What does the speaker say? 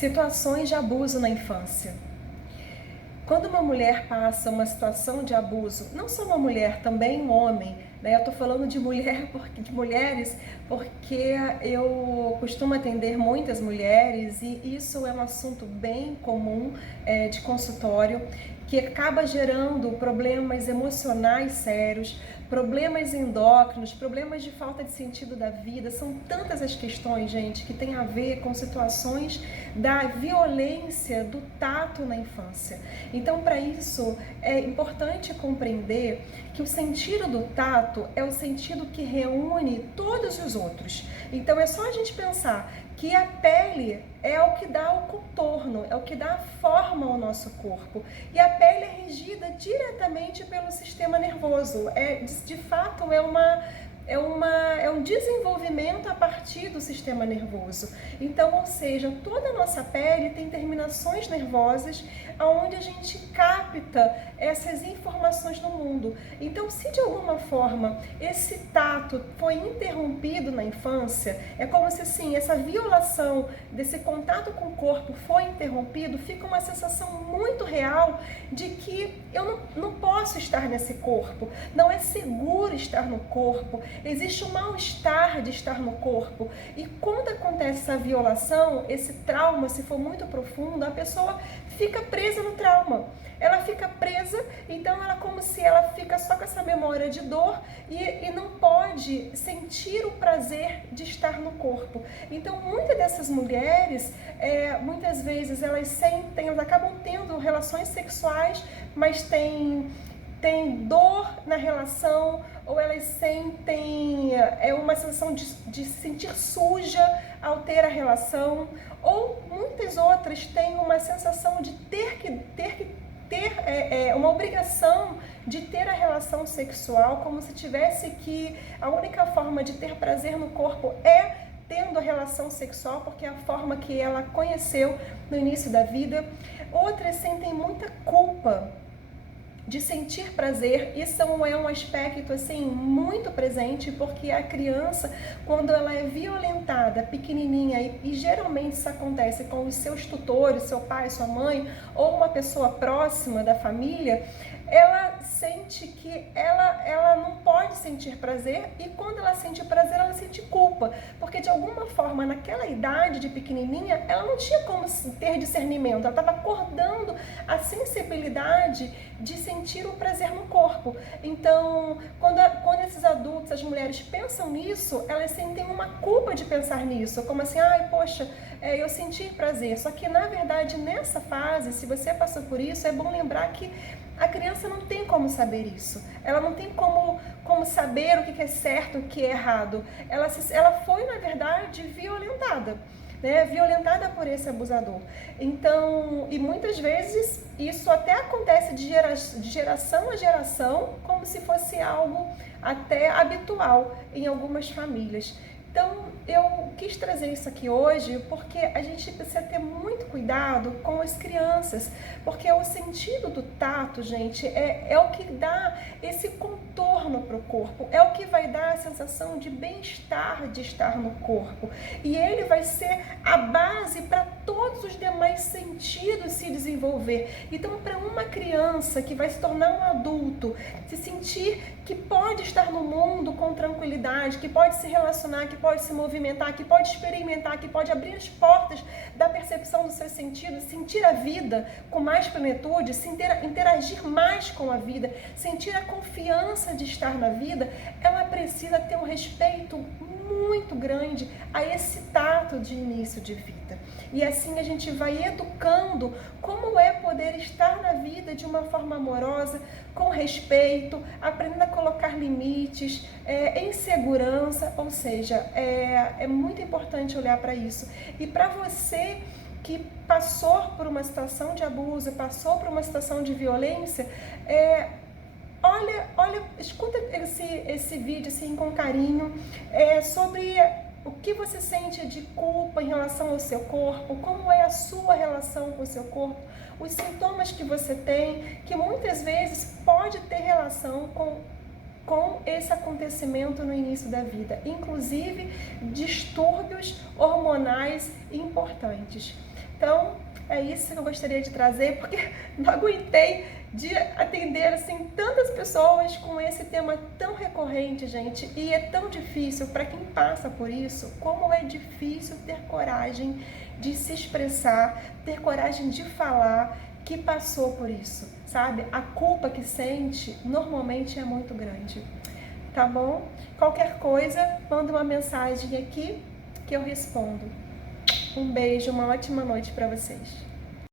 Situações de abuso na infância. Quando uma mulher passa uma situação de abuso, não só uma mulher, também um homem, né? Eu estou falando de mulheres porque eu costumo atender muitas mulheres e isso é um assunto bem comum de consultório, que acaba gerando problemas emocionais sérios, problemas endócrinos, problemas de falta de sentido da vida. São tantas as questões, gente, que tem a ver com situações da violência do tato na infância. Então, para isso, é importante compreender que o sentido do tato é o sentido que reúne todos os outros. Então, é só a gente pensar que a pele é o que dá o contorno, é o que dá a forma ao nosso corpo. E a pele é regida diretamente pelo sistema nervoso. De fato, é um desenvolvimento a partir do sistema nervoso. Então, ou seja, toda a nossa pele tem terminações nervosas onde a gente capta essas informações no mundo. Então, se de alguma forma esse tato foi interrompido na infância, é como se assim, essa violação desse contato com o corpo foi interrompido, fica uma sensação muito real de que eu não posso estar nesse corpo, não é seguro estar no corpo, existe um mal-estar de estar no corpo. E quando acontece essa violação, esse trauma, se for muito profundo, a pessoa fica presa no trauma. Ela fica presa, então ela como se ela fica só com essa memória de dor e não pode sentir o prazer de estar no corpo. Então, muitas dessas mulheres, muitas vezes elas acabam tendo relações sexuais, mas tem dor na relação, ou elas sentem uma sensação de se sentir suja ao ter a relação, ou muitas outras têm uma sensação de ter uma obrigação de ter a relação sexual, como se tivesse que a única forma de ter prazer no corpo é tendo a relação sexual, porque é a forma que ela conheceu no início da vida. Outras sentem muita culpa de sentir prazer. Isso é um aspecto assim muito presente, porque a criança, quando ela é violentada, pequenininha, e geralmente isso acontece com os seus tutores, seu pai, sua mãe, ou uma pessoa próxima da família, ela sente que ela não pode sentir prazer, e quando ela sente prazer, ela sente culpa, porque de alguma forma, naquela idade de pequenininha, ela não tinha como ter discernimento, ela estava acordando a sensibilidade de sentir o prazer no corpo. Então, quando esses adultos, as mulheres pensam nisso, elas sentem uma culpa de pensar nisso, como assim, ai, poxa, eu senti prazer. Só que, na verdade, nessa fase, se você passou por isso, é bom lembrar que a criança não tem como saber isso. Ela não tem como saber o que é certo, o que é errado. Ela foi, na verdade, violentada. Né, violentada por esse abusador. Então, e muitas vezes isso até acontece de geração a geração, como se fosse algo até habitual em algumas famílias. Então, eu quis trazer isso aqui hoje porque a gente precisa ter muito cuidado com as crianças, porque o sentido do tato, gente, é o que dá esse contorno para o corpo, é o que vai dar a sensação de bem-estar de estar no corpo. E ele vai ser a base para todos os demais sentidos se desenvolver. Então, para uma criança que vai se tornar um adulto, se sentir que pode estar no mundo com tranquilidade, que pode se relacionar, que pode se movimentar, que pode experimentar, que pode abrir as portas da percepção dos seus sentidos, sentir a vida com mais plenitude, interagir mais com a vida, sentir a confiança de estar na vida, ela precisa ter um respeito muito grande a esse tato de início de vida. E assim a gente vai educando como é poder estar na vida de uma forma amorosa, com respeito, aprendendo a colocar limites, em segurança, ou seja, é muito importante olhar para isso. E para você que passou por uma situação de abuso, passou por uma situação de violência, olha, escuta esse vídeo assim com carinho, sobre o que você sente de culpa em relação ao seu corpo, como é a sua relação com o seu corpo, os sintomas que você tem, que muitas vezes pode ter relação com esse acontecimento no início da vida, inclusive distúrbios hormonais importantes. Então, é isso que eu gostaria de trazer, porque não aguentei de atender assim tantas pessoas com esse tema tão recorrente, gente, e é tão difícil para quem passa por isso, como é difícil ter coragem de se expressar, ter coragem de falar que passou por isso, sabe? A culpa que sente normalmente é muito grande, tá bom? Qualquer coisa, manda uma mensagem aqui que eu respondo. Um beijo, uma ótima noite para vocês.